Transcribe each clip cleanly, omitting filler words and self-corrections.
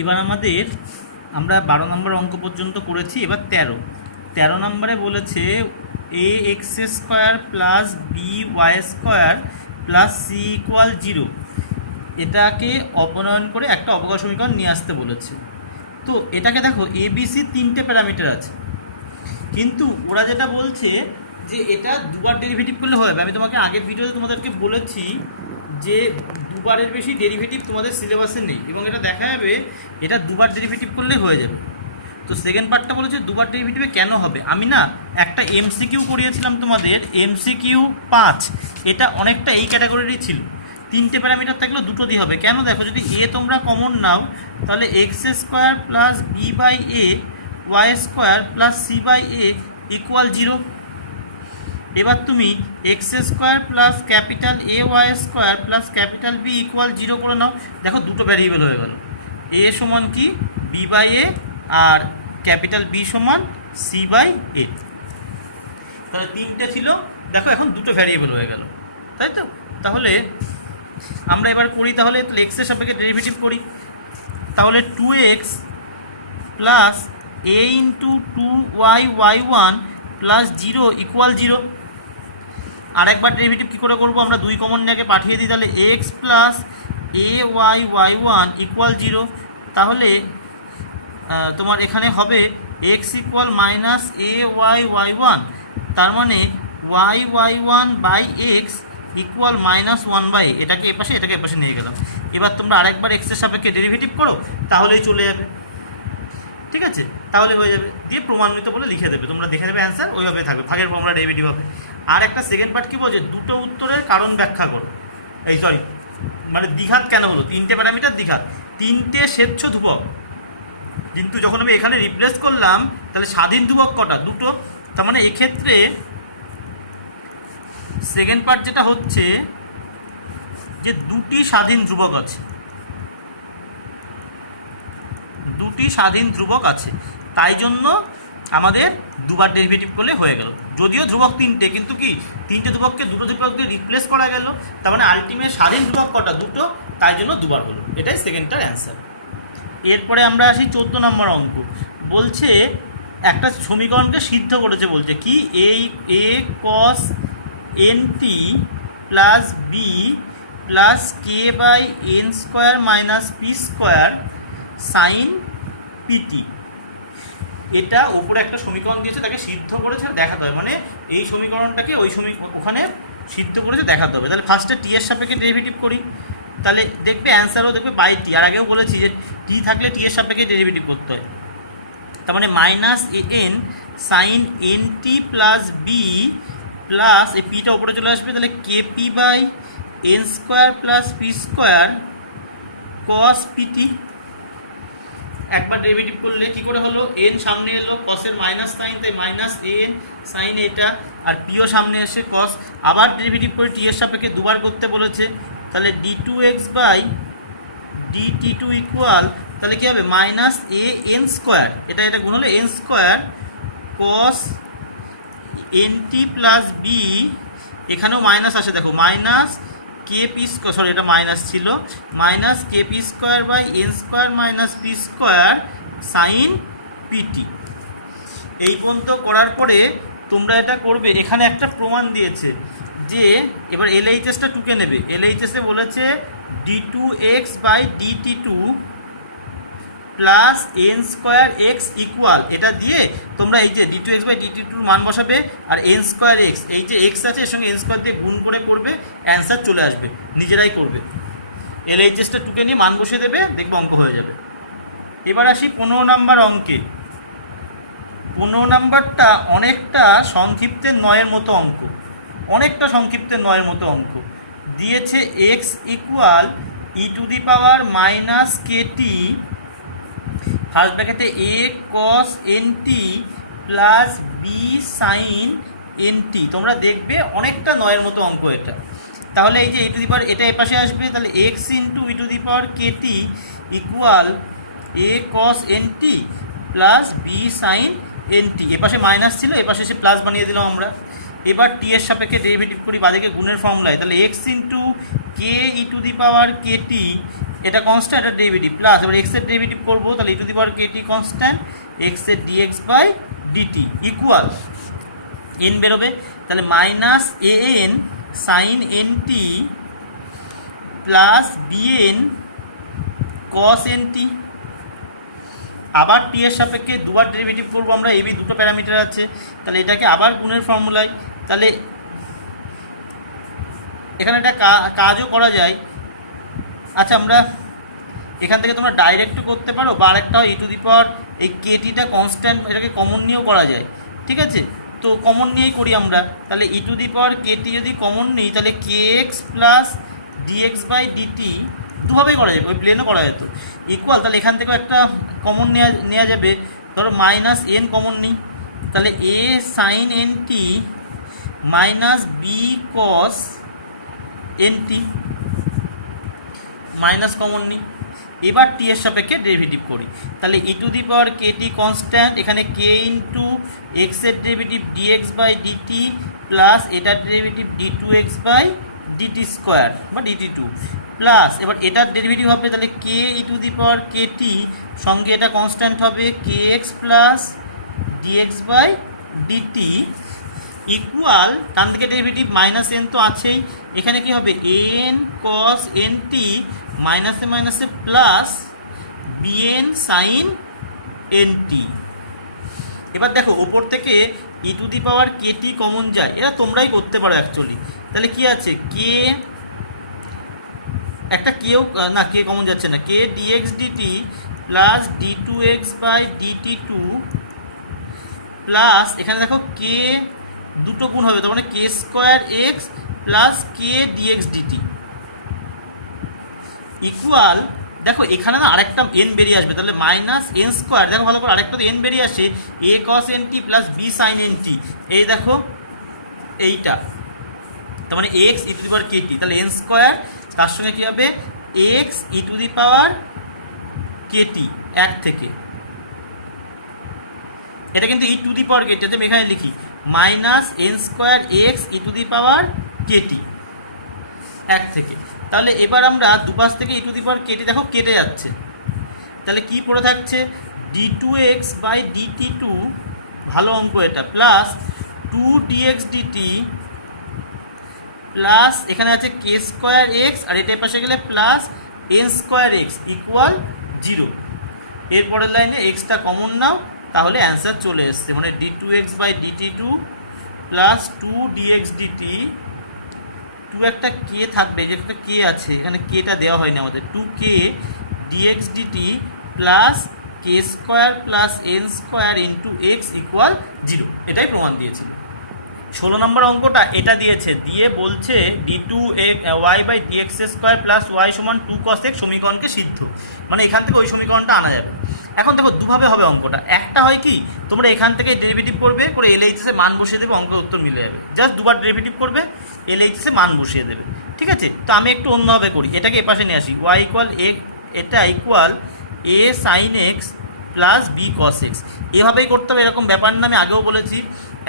এবার আমরা 12 নম্বর অঙ্ক পর্যন্ত করেছি। এবার 13 নম্বরে বলেছে a x square plus b y square plus c equal 0 এটাকে অপনয়ন করে একটা অবকলন সমীকরণ নিয়ে আসতে বলেছে। তো এটাকে দেখো এবিসি 3টে প্যারামিটার আছে, কিন্তু ওরা যেটা বলছে যে এটা দুবার ডেরিভেটিভ করলে হবে। আমি তোমাকে আগের ভিডিওতে তোমাদেরকে বলেছি যে দুবারের বেশি ডেরিভেটিভ তোমাদের সিলেবাসে নেই, এবং এটা দেখা যাবে এটা দুবার ডেরিভেটিভ করলে হয়ে যাবে। তো সেকেন্ড পার্টটা বলেছে দুবার ডেরিভেটিভে কেন হবে। আমি না একটা এমসিকিউ করিয়েছিলাম তোমাদের, এমসিকিউ 5, এটা অনেকটা এই ক্যাটাগরিরই ছিল। 3টে প্যারামিটার থাকলে দুটো দিয়ে হবে। কেন দেখো, যদি এ তোমরা কমন নাও তাহলে x square plus B by A Y square plus C by A equal 0। এবার তুমি X square plus capital A Y square plus capital B equal 0 করে নাও। দেখো দুটো ভ্যারিয়েবল হয়ে গেল, এ সমান কি বি বাই এ আর ক্যাপিটাল বি সমান সি বাই এ। তাহলে 3টে ছিল, দেখো এখন দুটো ভ্যারিয়েবল হয়ে গেল, তাই তো। তাহলে আমরা এবার করি, তাহলে এক্সের সাপেক্ষে ডেরিভেটিভ করি। তাহলে 2x প্লাস এ ইন্টু 2y প্লাস 0 ইকুয়াল 0। আরেকবার ডেরিভেটিভ কী করে করবো, আমরা 2 কমন নিয়ে পাঠিয়ে দিই। তাহলে x plus A Y equal 0। তাহলে তোমার এখানে হবে x equal minus A Y, তার মানে y বাই এক্স ইকুয়াল -1/, এটাকে এপাশে এটাকে এপাশে নিয়ে গেলাম। এবার তোমরা আরেকবার এক্সের সাপেক্ষে ডেরিভেটিভ করো, তাহলেই চলে যাবে। ঠিক আছে, তাহলে হয়ে যাবে, দিয়ে প্রমাণিত বলে লিখে দেবে, তোমরা দেখে দেবে অ্যান্সার ওইভাবে থাকবে, ভাগের ফর্মুলা ডেরিভেটিভ হবে। আর একটা সেকেন্ড পার্ট কী বলছে, দুটো উত্তরের কারণ ব্যাখ্যা করো। মানে দ্বিঘাত কেন হলো, 3টে প্যারামিটার দ্বিঘাত, 3টে স্বেচ্ছ ধ্রুবক, কিন্তু যখন আমি এখানে রিপ্লেস করলাম তাহলে স্বাধীন ধ্রুবক কটা, দুটো। তার মানে এক্ষেত্রে সেকেন্ড পার্ট যেটা হচ্ছে যে দুটি স্বাধীন ধ্রুবক আছে, তাই জন্য আমাদের দুবার ডেরিভেটিভ করলে হয়ে গেল। যদিও ধ্রুবক 3টে, কিন্তু কি 3টে ধ্রুবককে দুটো ধ্রুবক দিয়ে রিপ্লেস করা গেল, তার মানে আলটিমেট স্বাধীন ধ্রুবক কটা, দুটো, তাই জন্য দুবার হলো। এটাই সেকেন্ডটার অ্যান্সার। এরপরে আমরা আসি 14 নম্বর অঙ্ক। বলছে একটা সমীকরণকে সিদ্ধ করেছে, বলছে কি a cos N T plus B plus k by N square minus P square sine p t. এটা ওপরে একটা সমীকরণ দিয়েছে, তাকে সিদ্ধ করেছে দেখাতে হবে, মানে এই সমীকরণটাকে ওখানে সিদ্ধ করেছে দেখাতে হবে। তাহলে ফার্স্টে টি এর সাপেক্ষে ডেরিভেটিভ করি, তাহলে দেখবে অ্যান্সারও দেখবে বাই টি। আর আগেও বলেছি যে টি থাকলে টি এর সাপেক্ষে ডেরিভেটিভ করতে হয়। তার মানে minus A N sine N T plus B plus এই পিটা ওপরে চলে আসবে, তাহলে K P by N square plus P square cos PT. একবার ডেরিভেটিভ করলে কি করে হলো, এন সামনে এলো, কসের মাইনাস সাইন, তাই মাইনাস এন সাইন এটা, আর পিও সামনে এসে কস। আবার ডেরিভেটিভ করে টি এর সাপেক্ষে দুবার করতে বলেছে, তাহলে d2x বাই dt2 ইকুয়াল, তাহলে কী হবে মাইনাস এ এন স্কোয়ার, এটা গুণ হলে N square cos N T plus B, এখানেও মাইনাস আসে, দেখো minus K P square, sorry এটা মাইনাস ছিল, minus K P square by N square minus P square sine PT. এই পর্যন্ত করার পরে তোমরা এটা করবে, এখানে একটা প্রমাণ দিয়েছে যে এবার এলএইচএসটা টুকে নেবে। এলএইচএসে বলেছে d2x by dt2 plus N square x equal, এটা দিয়ে তোমরা এই যে d2x বাই dt2 মান বসাবে, আর এন স্কোয়ার এক্স, এই যে এক্স আছে এর সঙ্গে এন স্কোয়ার দিয়ে গুণ করে করবে, অ্যান্সার চলে আসবে, নিজেরাই করবে। এলএইচএসটা টুকে নিয়ে মান বসিয়ে দেবে, দেখবে অঙ্ক হয়ে যাবে। এবার আসি 15 নম্বর অঙ্কে। 15 নম্বরটা অনেকটা সংক্ষিপ্তের 9-এর মতো অঙ্ক, দিয়েছে x equal e to the power minus k t first ব্র্যাকেটে a cos N T plus B sine N t. তোমরা দেখবে অনেকটা 9-এর মতো অঙ্ক এটা। তাহলে এই যে ই টু দি পাওয়ার এটা এপাশে আসবে, তাহলে x into E to the power KT equal A cos N T plus B sine N T. এপাশে মাইনাস ছিল, এপাশে এসে প্লাস বানিয়ে দিলাম আমরা। এবার টি এর সাপেক্ষে ডেরিভেটিভ করি বাদিকে গুণের ফর্মুলায়, তাহলে x into k e to the power k t এটা কনস্ট্যান্ট, এটা ডেরিভেটিভ প্লাস এবার এক্সের ডেরিভেটিভ করবো, তাহলে e to the power Katie constant এক্সের d x by DT equal n বেরোবে, তাহলে minus A N sine N T plus b n cos N t. আবার টি এর সাপেক্ষে দুবার ডেরিভেটিভ করবো আমরা, এবি দুটো প্যারামিটার আছে, তাহলে এটাকে আবার গুণের ফর্মুলায়, তাহলে এখানে একটা কাজও করা যায়। আচ্ছা আমরা এখান থেকে তোমরা ডাইরেক্টও করতে পারো, বা আরেকটা হয় ই টু দি পাওয়ার এই কেটিটা কনস্ট্যান্ট, এটাকে কমন নিয়েও করা যায়, ঠিক আছে? তো কমন নিয়েই করি আমরা, তাহলে e to the power k t যদি কমন নিই তাহলে k x plus dx by d t দুভাবেই করা যাবে, ওই প্লেনও করা যেত ইকুয়াল, তাহলে এখান থেকেও একটা কমন নেওয়া যাবে, ধরো মাইনাস এন কমন নিই, তাহলে a sine N t minus b cos N t minus common নিই। এবার টি এর সাপেক্ষে ডেরিভেটিভ করি, তাহলে e to the power Katie constant, এখানে কে ইন্টু এক্সের derivative dx by dt plus এটার derivative d two x by dt square বা ডিটি টু প্লাস এবার এটার ডেরিভেটিভ হবে, তাহলে কে e to the power Katie সঙ্গে এটা কনস্ট্যান্ট হবে k x plus dx by DT equal, ডান থেকে ডেরিভেটিভ মাইনাস এন তো আছেই, এখানে কি হবে এন কস এন টি মাইনাসে মাইনাসে plus bn sine N t. এবার দেখো ওপর থেকে e to the power kt common যায়, এরা তোমরাই করতে পারো অ্যাকচুয়ালি, তাহলে কি আছে কে একটা কেও না, কে কমন যাচ্ছে না, k dx DT plus d two x by DT two plus এখানে দেখো কে দুটো গুণ হবে, তার মানে k square x plus k dx dt equal, দেখো এখানে না আরেকটা এন বেরিয়ে আসবে, তাহলে মাইনাস এন স্কোয়ার, দেখো ভালো করে আরেকটা এন বেরিয়ে আসে a cos N T plus B sine N t, এই দেখো এইটা, তার মানে x E to the power kt, তাহলে এন স্কোয়ার তার সঙ্গে কী হবে x E to the power Katie এক থেকে, এটা কিন্তু ই টু দি পাওয়ার কেটি আছে, আমি এখানে লিখি minus N square X E to the power Katie এক থেকে, তাহলে এবার আমরা দুপাশ থেকে e to the power Katie দেখো কেটে যাচ্ছে, তাহলে কি পড়ে থাকছে D two x by DT two, ভালো অঙ্ক এটা, plus two DX DT plus এখানে আছে কে স্কোয়ার এক্স আর এটার পাশে গেলে plus N square x equal zero. এরপরের লাইনে এক্সটা কমন নাও, তাহলে অ্যান্সার চলে এসছে, মানে D two x by DT two plus two DX DT, two একটা কে থাকবে, যে একটা কে আছে এখানে কেটা দেওয়া হয়নি আমাদের, two k dx DT plus k square plus N square into x equal zero, এটাই প্রমাণ দিয়েছিল। 16 নম্বর অঙ্কটা এটা দিয়েছে, দিয়ে বলছে D two Y by D X square plus Y সমান টু কস এক্স সমীকরণকে সিদ্ধ, মানে এখান থেকে ওই সমীকরণটা আনা যাবে। এখন দেখো দুভাবে হবে অঙ্কটা, একটা হয় কি তোমরা এখান থেকে ডেরিভেটিভ করবে, করে এলএইচএসে মান বসিয়ে দেবে, অঙ্কের উত্তর মিলে যাবে, জাস্ট দুবার ডেরিভেটিভ করবে এলএইচএসে মান বসিয়ে দেবে, ঠিক আছে? তো আমি একটু অন্যভাবে করি, এটাকে এপাশে নিয়ে আসি, ওয়াই ইকুয়াল এ, এটা ইকুয়াল এ sine x plus B cos x, এভাবেই করতে হবে, এরকম ব্যাপার না, আমি আগেও বলেছি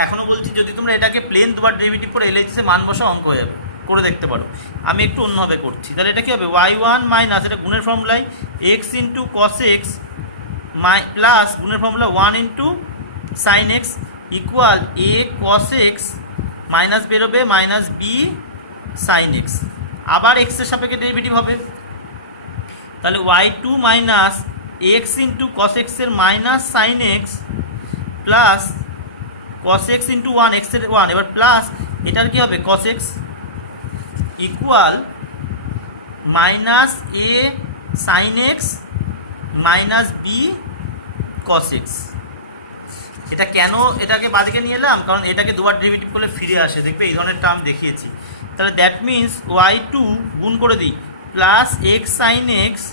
এখনও বলছি, যদি তোমরা এটাকে প্লেন দুবার ডেরিভেটিভ করে এলএইচএসে মান বসা অঙ্ক হয়ে যাবে, করে দেখতে পারো। আমি একটু অন্যভাবে করছি, তাহলে এটা কী হবে ওয়াই ওয়ান মাইনাস এটা গুণের ফর্মুলায় x into cos x plus গুণের formula one into sine x equal এ কস এক্স মাইনাস বেরোবে মাইনাস বি সাইন এক্স, আবার এক্সের সাপেক্ষে ডেরিভেটিভ হবে, তাহলে y two minus x into cos এক্সের minus sine x plus cos x into one এক্সের one, এবার প্লাস এটার কী হবে cos x equal minus a sine x minus b cos x. এটা কেন এটাকে বাদিকে নিয়ে এলাম, কারণ এটাকে দুবার ডেরিভেটিভ করলে ফিরে আসে, দেখবে এই ধরনের টার্ম দেখিয়েছি, তাহলে দ্যাট মিন্স ওয়াই টু গুণ করে দিই প্লাস এক্স সাইন এক্স,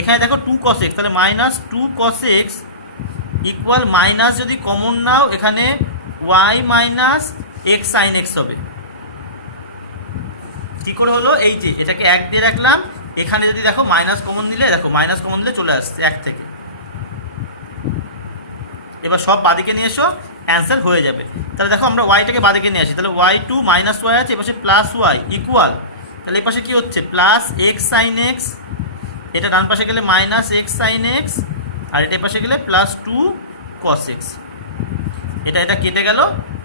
এখানে দেখো টু কস এক্স, তাহলে minus two cos x equal minus যদি কমন নাও এখানে Y minus X sine X হবে, কী করে হলো এই যে এটাকে এক দিয়ে রাখলাম, এখানে যদি দেখো মাইনাস কমন দিলে, দেখো মাইনাস কমন দিলে চলে আসছে এক থেকে, এবার সব বাদিকে নিয়ে এসো অ্যান্সার হয়ে যাবে। তাহলে দেখো আমরা ওয়াইটাকে বাদিকে নিয়ে আসি, তাহলে ওয়াই টু মাইনাস ওয়াই আছে, এপাশে প্লাস ওয়াই ইকুয়াল, তাহলে এপাশে কী হচ্ছে প্লাস এক্স সাইন এক্স এটা ডান পাশে গেলে মাইনাস এক্স সাইন এক্স, আর এটা পাশে গেলে প্লাস 2 কস এক্স। এটা কেটে গেল,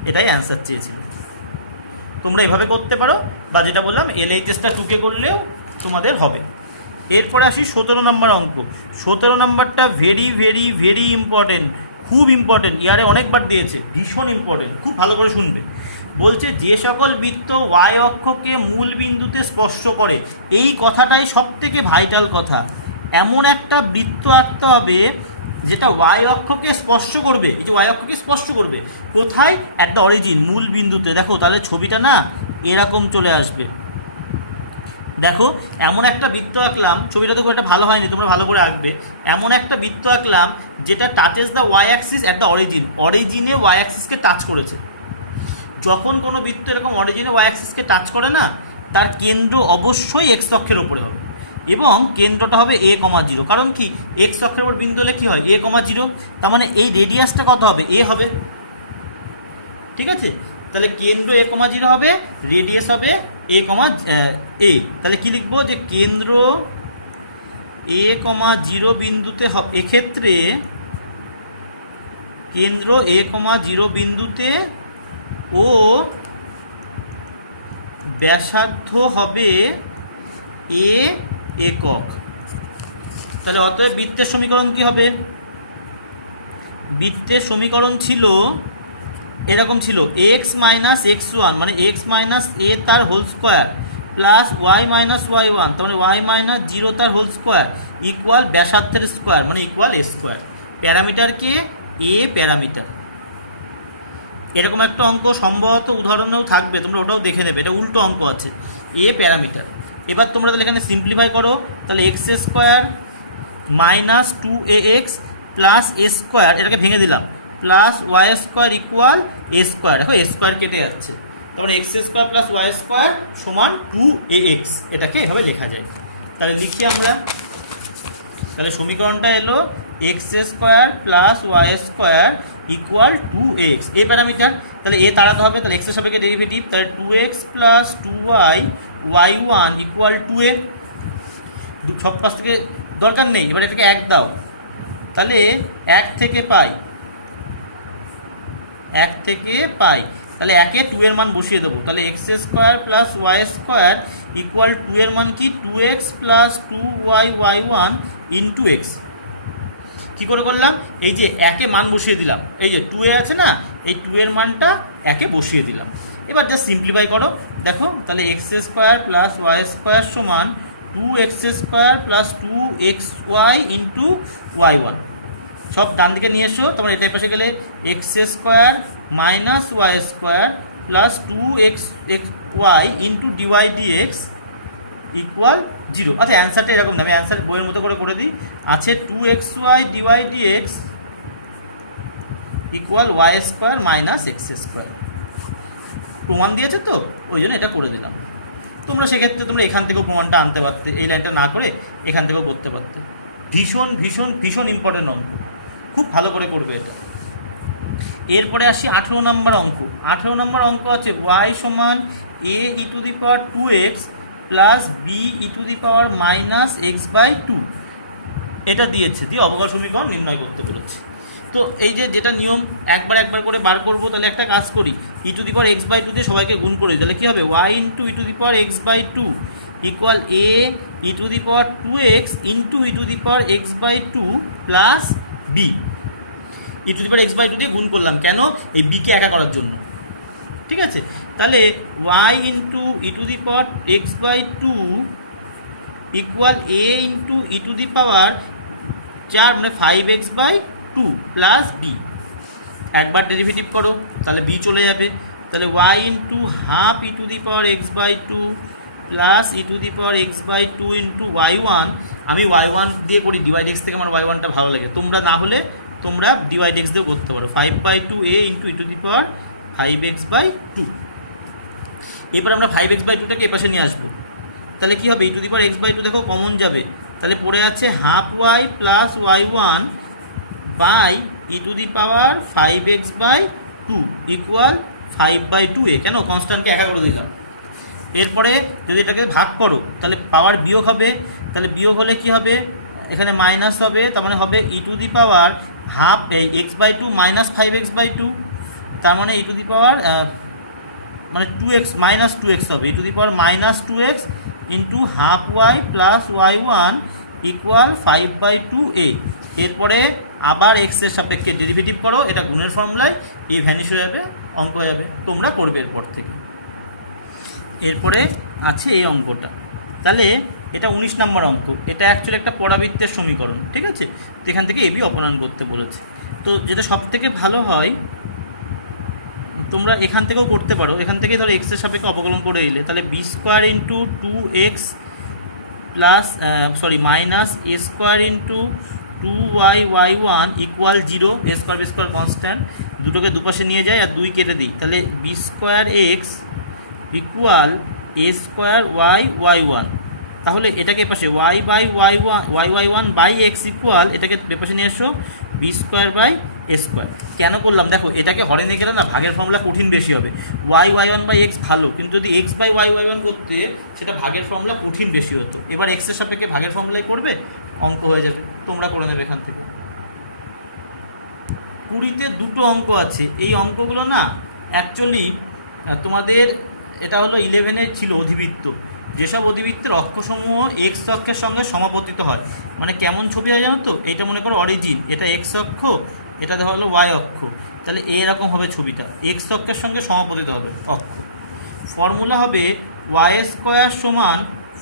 এটাই অ্যান্সার চেয়েছিল। তোমরা এভাবে করতে পারো, বা যেটা বললাম LHSটা 2কে করলেও তোমাদের হবে। এরপরে আসি 17 নম্বর অঙ্ক। 17 নম্বরটা ভেরি ভেরি ভেরি ইম্পর্টেন্ট, খুব ইম্পর্টেন্ট, ইয়ারে অনেকবার দিয়েছে, ভীষণ ইম্পর্টেন্ট, খুব ভালো করে শুনবে। বলছে যে সকল বৃত্ত ওয়াই অক্ষকে মূল বিন্দুতে স্পর্শ করে, এই কথাটাই সব থেকে ভাইটাল কথা। এমন একটা বৃত্ত আঁকতে হবে যেটা ওয়াই অক্ষকে স্পর্শ করবে। এই যে ওয়াই অক্ষকে স্পর্শ করবে কোথায়? একটা অরিজিন, মূল বিন্দুতে। দেখো তাহলে ছবিটা না এরকম চলে আসবে। দেখো এমন একটা বৃত্ত আঁকলাম, ছবিটা তো খুব একটা ভালো হয়নি, তোমরা ভালো করে আঁকবে। এমন একটা বৃত্ত আঁকলাম যেটা touches the y axis at the origin, অরিজিনে ওয়াই অ্যাক্সিসকে টাচ করেছে। যখন কোনো বৃত্ত এরকম অরিজিনে ওয়াই অ্যাক্সিসকে টাচ করে না, তার কেন্দ্র অবশ্যই এক্স অক্ষের ওপরে হবে, এবং কেন্দ্রটা হবে a,0। কারণ কি, এক্স অক্ষের উপর বিন্দু হলে কী হয়, a,0। তার মানে এই রেডিয়াসটা কত হবে, a হবে। ঠিক আছে, তাহলে কেন্দ্র a,0 হবে, রেডিয়াস হবে a, তাহলে কি লিখবো, যে কেন্দ্র a,0 বিন্দুতে হবে, এক্ষেত্রে কেন্দ্র a,0 বিন্দুতে ও ব্যাসার্ধ হবে a একক। তাহলে অতএব বৃত্তের সমীকরণ কি হবে? বৃত্তের সমীকরণ ছিল এরকম ছিল, এক্স মাইনাস x1 মানে এক্স মাইনাস এ তার whole square plus Y minus y1 তার মানে ওয়াই মাইনাস 0 তার হোল স্কোয়ার ইকুয়াল ব্যাসার্ধের স্কোয়ার মানে ইকুয়াল এ স্কোয়ার। প্যারামিটারকে এ প্যারামিটার। এরকম একটা অঙ্ক সম্ভবত উদাহরণেও থাকবে, তোমরা ওটাও দেখে নেবে, এটা উল্টো অঙ্ক আছে, এ প্যারামিটার। এবার তোমরা তাহলে এখানে সিম্পলিফাই করো, তাহলে x square minus 2ax plus a square, এটাকে ভেঙে দিলাম, প্লাস ওয়াই স্কোয়ার ইকুয়াল এ স্কোয়ার। দেখো এ স্কোয়ার কেটে যাচ্ছে, তখন x square plus Y square সমান 2ax, এটাকে এভাবে লেখা যায়। তাহলে লিখি আমরা, তাহলে সমীকরণটা এলো X square plus Y square equal 2x, A parameter. তাহলে এ তাড়াতে হবে, তাহলে এক্সের সাপেক্ষে ডেরিভেটিভ, তাহলে 2x plus 2y y1 equal 2a। সব পাশ থেকে দরকার নেই, এবার এটাকে 1 দাও, তাহলে 1 থেকে পাই, 1 থেকে পাই, তাহলে 1-এ 2 এর মান বসিয়ে দেবো। তাহলে x square plus Y square equal 2 এর মান কি, 2x plus 2y y1 into x. কী করে করলাম, এই যে 1-এ মান বসিয়ে দিলাম, এই যে 2a আছে না, এই 2 এর মানটা 1-এ বসিয়ে দিলাম। এবার জাস্ট সিম্পলিফাই করো, দেখো তাহলে x square plus Y square সমান 2x square plus 2xy into y1। সব ডান দিকে নিয়ে এসো, তারপর এটার পাশে গেলে X square minus Y square plus 2xy into DY DX equal 0। আচ্ছা অ্যান্সারটা এরকম না, আমি অ্যান্সার বইয়ের মতো করে দিই, আছে 2xy DY DX equal Y square minus X square. প্রমাণ দিয়েছে তো, ওই জন্য এটা করে দিলাম। তোমরা সেক্ষেত্রে তোমরা এখান থেকেও প্রমাণটা আনতে পারতে, এই লাইনটা না করে এখান থেকেও করতে পারতে। ভীষণ ভীষণ ভীষণ ইম্পর্টেন্ট অঙ্ক, খুব ভালো করে করবে এটা। এরপরে আসি 18 নম্বর অঙ্ক। 18 নম্বর অঙ্ক আছে y সমান a e two the power 2x plus b e two the power minus x/2, এটা দিয়েছে, দিয়ে অবকলন সমীকরণ নির্ণয় করতে বলেছে। তো এই যে যেটা নিয়ম একবার একবার করে বার করবো, তাহলে একটা কাজ করি, ই টু দি পাওয়ার x/2 দিয়ে সবাইকে গুণ করে, তাহলে কী হবে, y into E to the power x/2 equal a E to the power 2x into E to the power x/2 plus b। E to the power x/2 দিয়ে গুণ করলাম, কেন, এই বিকে একা করার জন্য। ঠিক আছে, তাহলে y into E to the power x/2 equal a into E to the power 4 মানে 5x/2 প্লাস বি। একবার ডেরিভেটিভ করো, তাহলে বি চলে যাবে, তাহলে y into half E to the power x/2 plus E to the power x/2 into y1। আমি y1 দিয়ে করি, ডিওয়াইড থেকে আমার y1টা ভালো লাগে, তোমরা না হলে তোমরা ডিওয়াইড দিয়েও করতে পারো, 5/2a into E to the power 5x/2। এবার আমরা 5x/2টাকে এপাশে নিয়ে আসবো, তাহলে কী হবে, e to the power x/2 দেখো কমন যাবে, তাহলে পড়ে আছে half y plus y1 by E to the power 5x/2 equal 5/2a। কেন, কনস্ট্যান্টকে একা করে দিলাম। এরপরে যদি এটাকে ভাগ করো তাহলে পাওয়ার বিয়োগ হবে, তাহলে বিয়োগ হলে কি হবে, এখানে মাইনাস হবে, তার মানে হবে e to the power half x by two minus 5x by two, তার মানে ই টু দি পাওয়ার মানে 2x মাইনাস 2x হবে, e to the power minus 2x into half y plus y1 equal 5/2a। এরপরে আবার এক্সের সাপেক্ষে ডেরিভেটিভ করো, এটা গুণের ফর্মুলায় এই ভ্যানিশ হয়ে যাবে, অঙ্ক হয়ে যাবে, তোমরা করবে এরপর থেকে। এরপরে আছে এই অঙ্কটা, তাহলে এটা 19 নম্বর অঙ্ক, এটা অ্যাকচুয়ালি একটা পরাবৃত্তের সমীকরণ, ঠিক আছে। তো এখান থেকে এবি অপসারণ করতে বলেছে। তো যেটা সব থেকে ভালো হয় তোমরা এখান থেকেও করতে পারো, এখান থেকে ধরো এক্সের সাপেক্ষে অবকলন করে এলে, তাহলে b square into 2x plus minus a square into 2y/1 equal 0, a square b square constant, দুটোকে দুপাশে নিয়ে যায় আর 2 কেটে দিই, তাহলে বি স্কোয়ার এক্স ইকুয়াল এ স্কোয়ার y/1। তাহলে এটাকে পাশে y/y1 বাই এক্স ইকুয়াল, এটাকে পেপাশে নিয়ে এসো B square by A square. কেন করলাম দেখো, এটাকে হরে নিয়ে গেলে না ভাগের ফর্মুলা কঠিন বেশি হবে, y/1 বাই এক্স ভালো, কিন্তু যদি এক্স বাই y/1 করতে সেটা ভাগের ফর্মুলা কঠিন বেশি হতো। এবার এক্সের সাপেক্ষে ভাগের ফর্মুলাই করবে, অঙ্ক হয়ে যাবে, তোমরা করে নেবে এখান থেকে। 20-তে দুটো অঙ্ক আছে, এই অঙ্কগুলো না অ্যাকচুয়ালি তোমাদের এটা হলো 11-এ ছিল অধিবৃত্ত, যেসব অধিবৃত্তের অক্ষসমূহ এক্স অক্ষের সঙ্গে সমাপতিত হয়, মানে কেমন ছবি হয় জানো তো, এইটা মনে করো অরিজিন, এটা এক্স অক্ষ, এটা দেখা হলো ওয়াই অক্ষ, তাহলে এরকম হবে ছবিটা, এক্স অক্ষের সঙ্গে সমাপতিত হবে অক্ষ। ফর্মুলা হবে ওয়াই স্কোয়ার সমান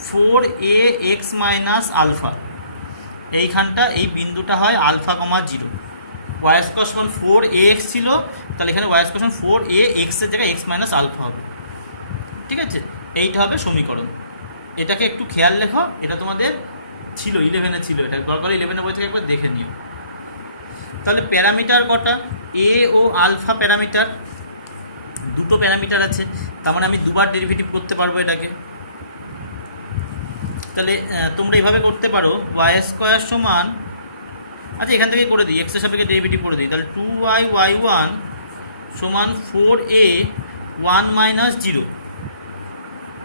4ax মাইনাস আলফা, এইখানটা এই বিন্দুটা হয় আলফা কমা 0, ওয়াই স্কোয়ার সমান 4ax ছিল, তাহলে এখানে ওয়াই স্কোয়ার সমান 4ax এর জায়গায় এক্স মাইনাস আলফা হবে, ঠিক আছে। এইটা হবে সমীকরণ, এটাকে একটু খেয়াল লেখো, এটা তোমাদের ছিল 11-এ ছিল, এটা দরকার 11-এর বই থেকে একবার দেখে নিও। তাহলে প্যারামিটার কটা, এ ও আলফা প্যারামিটার, দুটো প্যারামিটার আছে, তার মানে আমি দুবার ডেরিভেটিভ করতে পারবো এটাকে। তাহলে তোমরা এইভাবে করতে পারো, ওয়াই স্কোয়ার সমান, আচ্ছা এখান থেকে করে দিই, এক্সের সাপেক্ষে ডেরিভেটিভ করে দিই, তাহলে 2y/1 সমান 4a1 মাইনাস 0,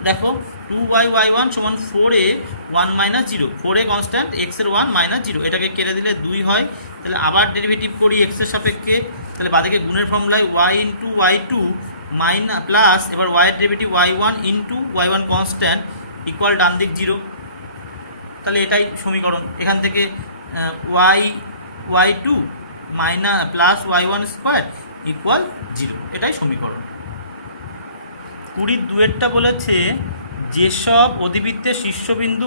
দেখো 2y/1 সমান 4a1 মাইনাস 0, 4a কনস্ট্যান্ট, এক্সের 1 মাইনাস 0, এটাকে কেটে দিলে 2 হয়, তাহলে আবার ডেরিভেটিভ করি এক্সের সাপেক্ষে, তাহলে বাদিকে গুণের ফর্মুলায় y ইন্টু y2 মাইনাস প্লাস, এবার y এর derivative y1 into y1 constant equal ডান দিক 0, তাহলে এটাই সমীকরণ। এখান থেকে y2 minus plus y1 square equal 0, এটাই সমীকরণ। 20-2-এরটা বলেছে যেসব অধিবৃত্তের শীর্ষবিন্দু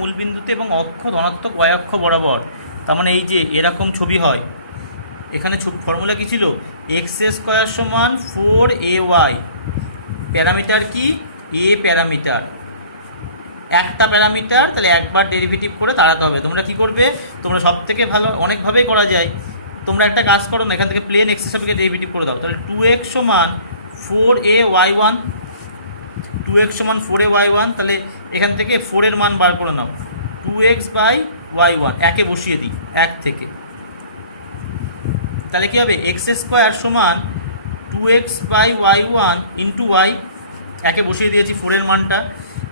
মূলবিন্দুতে এবং অক্ষ ধনাত্মক y অক্ষ বরাবর, তার মানে এই যে এরকম ছবি হয়, এখানে ফর্মুলা কি ছিল, এক্স স্কোয়ার সমান 4ay, প্যারামিটার কি, এ প্যারামিটার, একটা প্যারামিটার, তাহলে একবার ডেরিভেটিভ করে তাড়াতে হবে। তোমরা কি করবে, তোমরা সব থেকে ভালো, অনেকভাবেই করা যায়, তোমরা একটা কাজ করো না, এখান থেকে প্লেন এক্সের সাপেক্ষে ডেরিভেটিভ করে দাও, তাহলে 2x সমান 4ay1, 2x সমান 4ay1, তাহলে এখান থেকে 4 এর মান বার করে নাও, 2x/y1, একে বসিয়ে দিই 1 থেকে, তাহলে কী হবে, এক্স স্কোয়ার সমান 2x/y1 ইন্টু y, একে বসিয়ে দিয়েছি 4 এর মানটা,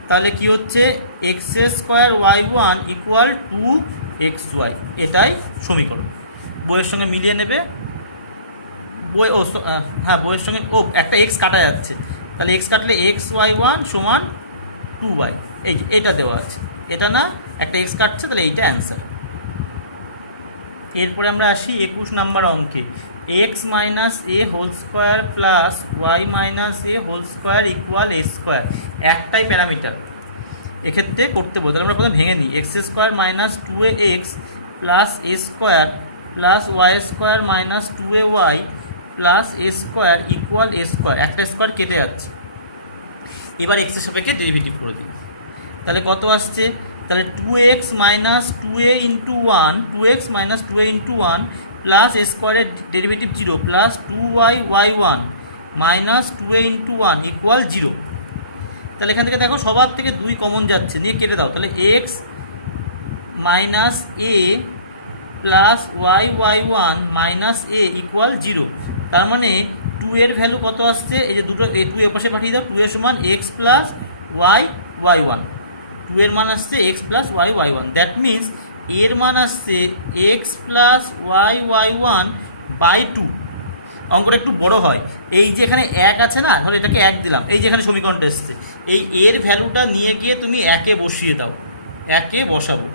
তাহলে কি হচ্ছে x square y1 equal 2xy, এটাই সমীকরণ। বইয়ের সঙ্গে মিলিয়ে নেবে, বইয়ের সঙ্গে একটা এক্স কাটা যাচ্ছে, তাহলে এক্স কাটলে xy1 সমান 2y, এই যে এটা দেওয়া আছে, এটা না একটা এক্স কাটছে, তাহলে এইটা অ্যান্সার। এরপরে আমরা আসি 21 নম্বর অঙ্কে, x minus a whole square plus Y minus a whole square equal A square, একটাই প্যারামিটার, এক্ষেত্রে করতে বলতে আমরা প্রথমে ভেঙে নিই, x square minus 2ax plus a square plus Y square minus 2ay plus a square equal A square, একটা square কেটে যাচ্ছে, এবার এক্সের সাপেক্ষে ডেরিভেটিভ করে দিই, তাহলে কত আসছে, তাহলে 2x minus 2a into 1, 2x minus 2a into 1 plus a স্কোয়ারের derivative 0 plus 2y/1 minus 2a into 1 equal 0, তাহলে এখান থেকে দেখো সবার থেকে 2 কমন যাচ্ছে, নিয়ে কেটে দাও, তাহলে x minus a plus y/1 minus a equal 0, তার মানে এর ভ্যালু কত আসছে, এই যে দুটো টু এর পাশে পাঠিয়ে দাও, 2 এর সমান X plus Y Y one, 2 এর মান আসছে X plus Y Y one, that means এর মান আসছে X plus Y Y one by 2। অঙ্কটা একটু বড় হয়, এই যে এখানে এক আছে না, ধরো এটাকে এক দিলাম, এই যে এখানে সমীকরণটা এসছে, এই এর ভ্যালুটা নিয়ে গিয়ে তুমি একে বসিয়ে দাও, একে বসাবো,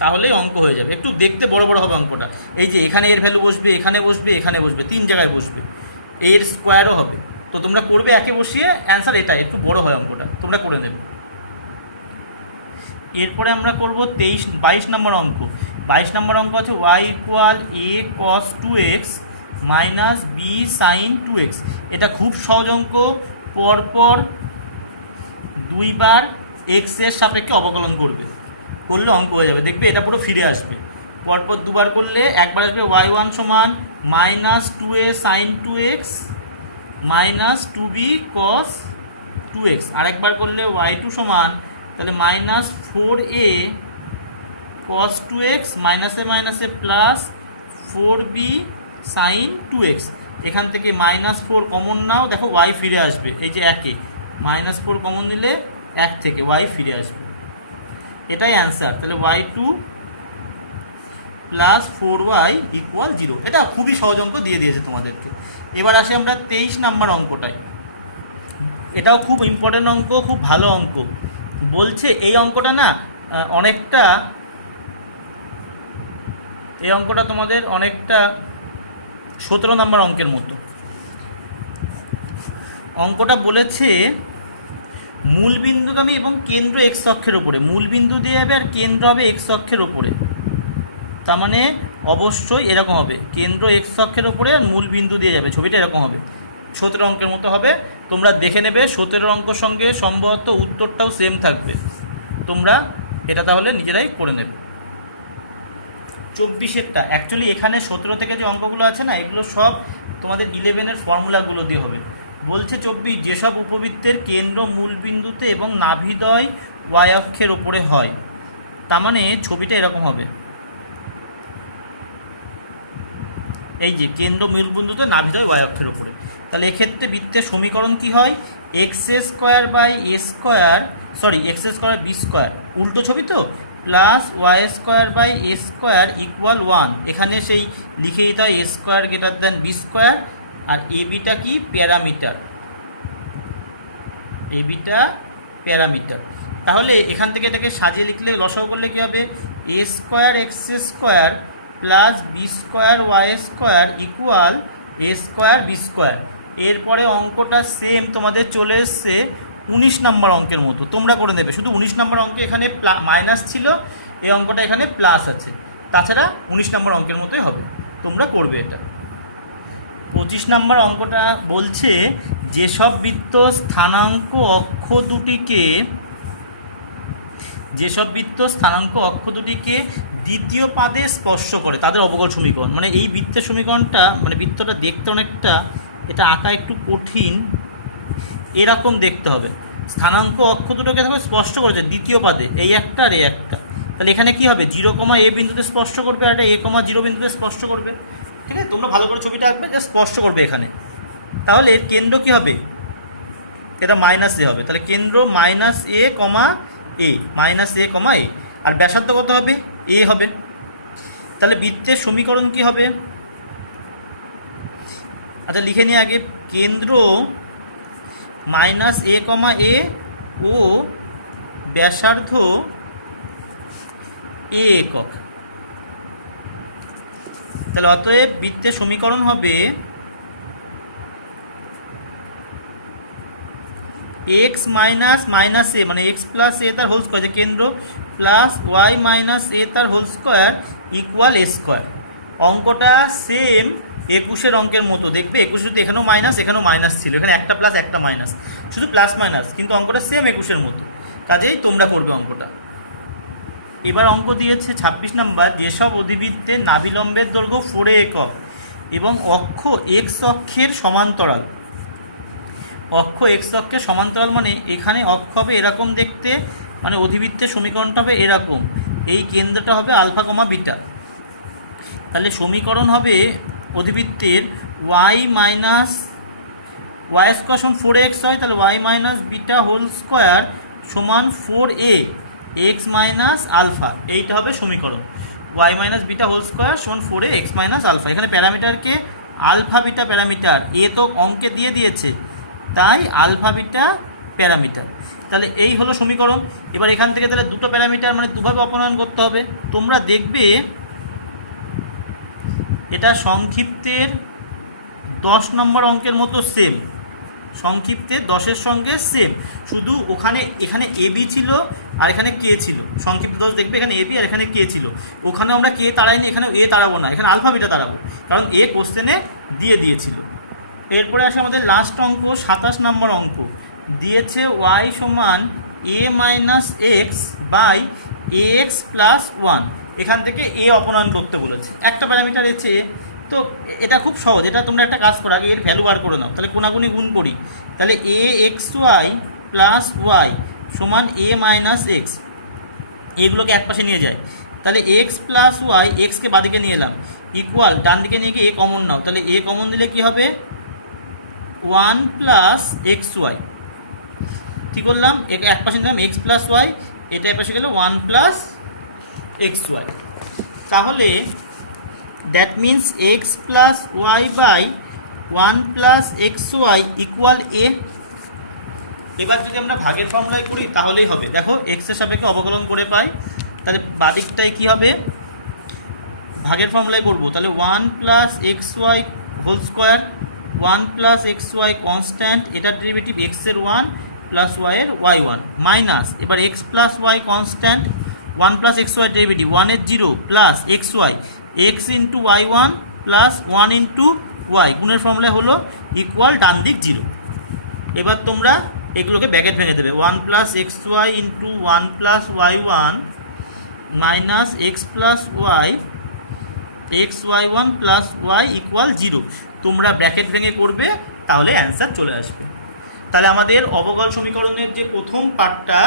তাহলে অঙ্ক হয়ে যাবে। একটু দেখতে বড় বড় হবে অঙ্কটা, এই যে এখানে এর ভ্যালু বসবে, এখানে বসবে, এখানে বসবে, 3 জায়গায় বসবে, এর স্কোয়ারও হবে। তো তোমরা করবে একে বসিয়ে, অ্যান্সার এটা, একটু বড় হয় অঙ্কটা, তোমরা করে নেবে। এরপরে আমরা করব 22 নম্বর অঙ্ক। 22 নম্বর অঙ্ক আছে ওয়াই ইকুয়াল এ cos 2x minus B sine 2x। এটা খুব সহজ অঙ্ক, পরপর দুইবার এক্স এর সাপেক্ষে অবকলন করবে, করলে অঙ্ক হয়ে যাবে। দেখবে এটা পুরো ফিরে আসবে, পরপর দুবার করলে একবার আসবে ওয়াই ওয়ান সমান minus 2a sine 2x minus 2b cos 2x, আরেকবার করলে ওয়াই টু সমান তাহলে মাইনাস 4a কস 2x মাইনাসে মাইনাসে প্লাস 4b সাইন 2x। এখান থেকে -4 কমন নাও, দেখো ওয়াই ফিরে আসবে, এই যে একে -4 কমন নিলে 1 থেকে ওয়াই ফিরে আসবে, এটাই অ্যান্সার। তাহলে y2 প্লাস 4y ইকুয়াল 0। এটা খুবই সহজ অঙ্ক দিয়ে দিয়েছে তোমাদেরকে। এবার আসি আমরা 23 নাম্বার অঙ্কটায়। এটাও খুব ইম্পর্টেন্ট অঙ্ক, খুব ভালো অঙ্ক। বলছে এই অঙ্কটা না অনেকটা, এই অঙ্কটা তোমাদের অনেকটা 17 নম্বর অঙ্কের মতো। অঙ্কটা বলেছে মূল বিন্দুগামী এবং কেন্দ্র এক্স অক্ষের ওপরে, মূল বিন্দু দিয়ে যাবে আর কেন্দ্র হবে এক্স অক্ষের ওপরে, তার মানে অবশ্যই এরকম হবে, কেন্দ্র এক্স অক্ষের ওপরে আর মূল বিন্দু দিয়ে যাবে, ছবিটা এরকম হবে, 17 অঙ্কের মতো হবে। তোমরা দেখে নেবে 17 অঙ্কর সঙ্গে সম্ভবত উত্তরটাও সেম থাকবে, তোমরা এটা তাহলে নিজেরাই করে নেবে। 24এরটা অ্যাকচুয়ালি এখানে 17 থেকে যে অঙ্কগুলো আছে না, এগুলো সব তোমাদের 11-এর ফর্মুলাগুলো দিয়ে হবে। বলছে 24 যেসব উপবৃত্তের কেন্দ্র মূল বিন্দুতে এবং নাভিদ্বয় ওয়াই অক্ষের ওপরে হয়, তার মানে ছবিটা এরকম হবে, এই যে কেন্দ্র মূল বিন্দুতে নাভিদ্বয় ওয়াই অক্ষের ওপরে। তাহলে এক্ষেত্রে বৃত্তের সমীকরণ কি হয়, x square by A square, sorry x square b square, উল্টো ছবি তো, plus Y square by A square equal 1। এখানে সেই লিখে দিতে হয় a square greater than b square, আর এ বিটা কি প্যারামিটার, এ বিটা প্যারামিটার। তাহলে এখান থেকে এটাকে সাজিয়ে লিখলে, লসাগু করলে কী হবে, a square x square plus b square y square equal A square b square. এরপরে অঙ্কটা সেম তোমাদের চলে এসছে 19 নম্বর অঙ্কের মতো, তোমরা করে নেবে। শুধু 19 নম্বর অঙ্কে এখানে মাইনাস ছিল, এই অঙ্কটা এখানে প্লাস আছে, তাছাড়া 19 নম্বর অঙ্কের মতোই হবে, তোমরা করবে এটা। 25 নম্বর অঙ্কটা বলছে যেসব বৃত্ত স্থানাঙ্ক অক্ষ দুটিকে, যেসব বৃত্ত স্থানাঙ্ক অক্ষ দুটিকে দ্বিতীয় পাদে স্পর্শ করে তাদের অবকল সমীকরণ। মানে এই বৃত্তের সমীকরণটা, মানে বৃত্তটা দেখতে অনেকটা, এটা আঁকা একটু কঠিন, এরকম দেখতে হবে। স্থানাঙ্ক অক্ষ দুটোকে দেখো স্পর্শ করেছে দ্বিতীয় পাদে, এই একটা আর এই একটা। তাহলে এখানে কি হবে, 0, a বিন্দুতে স্পর্শ করবে আর এটা a, 0 বিন্দুতে স্পর্শ করবে। ঠিক আছে, তোমরা ভালো করে ছবিটা আঁকবে যে স্পর্শ করবে এখানে। তাহলে এর কেন্দ্র কি হবে, এটা মাইনাস এ হবে, তাহলে কেন্দ্র মাইনাস এ কমা এ, মাইনাস এ কমা এ, আর ব্যাসার্ধ কত হবে, এ হবে। তাহলে বৃত্তের সমীকরণ কি হবে, আচ্ছা লিখে নিয়ে আগে, কেন্দ্র মাইনাস এ কমা এ ও ব্যাসার্ধ এ একক। তাহলে অতএব বৃত্তের সমীকরণ হবে এক্স মাইনাস মাইনাস এ, মানে এক্স প্লাস এ তার হোল স্কোয়ার, যে কেন্দ্র, প্লাস ওয়াই মাইনাস এ তার হোল স্কোয়ার ইকুয়াল এ স্কোয়ার। অঙ্কটা সেম 21-এর অঙ্কের মতো, দেখবে 21 শুধু এখানেও মাইনাস, এখানেও মাইনাস ছিল, এখানে একটা প্লাস একটা মাইনাস, শুধু প্লাস মাইনাস, কিন্তু অঙ্কটা সেম 21-এর মতো, কাজেই তোমরা করবে অঙ্কটা। এবার অঙ্ক দিয়েছে 26 নম্বর, যেসব অধিবৃত্তের নাভিলম্বের দৈর্ঘ্য 4 একক এবং অক্ষ এক্স অক্ষের সমান্তরাল, অক্ষ এক্স অক্ষের সমান্তরাল মানে এখানে অক্ষ হবে এরকম দেখতে, মানে অধিবৃত্তের সমীকরণটা হবে এরকম, এই কেন্দ্রটা হবে আলফা কমা বিটা। তাহলে সমীকরণ হবে অধিবৃত্তের ওয়াই মাইনাস ওয়াই স্কোয়ার সমান 4x হয়, তাহলে Y minus beta whole square সমান 4a এক্স মাইনাস আলফা, এইটা হবে সমীকরণ। Y minus beta whole square সমান 4a এক্স মাইনাস আলফা। এখানে প্যারামিটারকে আলফা বিটা প্যারামিটার, এ তো অঙ্কে দিয়ে দিয়েছে, তাই আলফা বিটা প্যারামিটার। তাহলে এই হলো সমীকরণ। এবার এখান থেকে তাহলে দুটো প্যারামিটার মানে দুভাবে অপনয়ন করতে হবে। তোমরা দেখবে এটা সংক্ষিপ্তের 10 নম্বর অঙ্কের মতো সেম, সংক্ষিপ্তে 10-এর সঙ্গে সেম, শুধু এখানে এ বি ছিল আর এখানে কে ছিল। সংক্ষিপ্ত 10 দেখবে এখানে এ বি আর এখানে কে ছিল। ওখানে আমরা কে তাড়াইনি, এখানে এ তাড়াবো না, এখানে আলফা বিটা তাড়াবো, কারণ এ কোশ্চেনে দিয়ে দিয়েছিল। এরপরে আসে আমাদের লাস্ট অঙ্ক, 27 নম্বর অঙ্ক। দিয়েছে ওয়াই সমান a minus x by a x plus 1। এখান থেকে এ অপনয়ন করতে বলেছে, একটা প্যারামিটার এসে। তো এটা খুব সহজ, এটা তোমরা একটা কাজ করো, আগে এর ভ্যালু বার করে নাও। তাহলে কোনাকুনি গুণ করি, তাহলে এ এক্স ওয়াই প্লাস ওয়াই সমান এ মাইনাস এক্স, এগুলোকে এক পাশে নিয়ে যায়। তাহলে এক্স প্লাস ওয়াই, এক্সকে বাদিকে নিয়ে এলাম, ইকুয়াল ডান দিকে নিয়ে গিয়ে এ কমন নাও, তাহলে এ কমন দিলে কি হবে 1 প্লাস এক্স ওয়াই। কী করলাম, এক পাশে নিলাম এক্স প্লাস ওয়াই, এটা এক পাশে গেলে 1 প্লাস এক্স ওয়াই। তাহলে that means x plus y by 1 plus x y equal a. এবার যদি আমরা ভাগের ফর্মুলায় করি তাহলেই হবে। দেখো এক্সের সাপেক্ষে অবকলন করে পাই, তাহলে বাদিকটাই কী হবে, ভাগের ফর্মুলায় করবো। তাহলে 1 plus x y whole square, 1 plus x y constant, এটার ডেরিভেটিভ এক্সের 1 প্লাস ওয়াইয়ের y1 মাইনাস, এবার x plus y constant, 1 plus x y derivative 1-এর 0 plus x y, x into y1 plus 1 into y, গুণের ফর্মুলা হলো equal ডান দিক 0। এবার তোমরা এগুলোকে ব্র্যাকেট ভেঙে দেবে, 1 plus x y into 1 plus y1 minus x plus y x y1 plus Y equal 0। তোমরা ব্র্যাকেট ভেঙে করবে, তাহলে অ্যান্সার চলে আসবে। তাহলে আমাদের অবকল সমীকরণের যে প্রথম পার্টটা,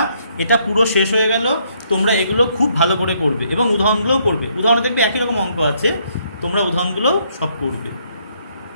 এটা পুরো শেষ হয়ে গেল। তোমরা এগুলো খুব ভালো করে করবে এবং উদাহরণগুলোও করবে। উদাহরণে দেখবে একই রকম অঙ্ক আছে, তোমরা উদাহরণগুলোও সব করবে।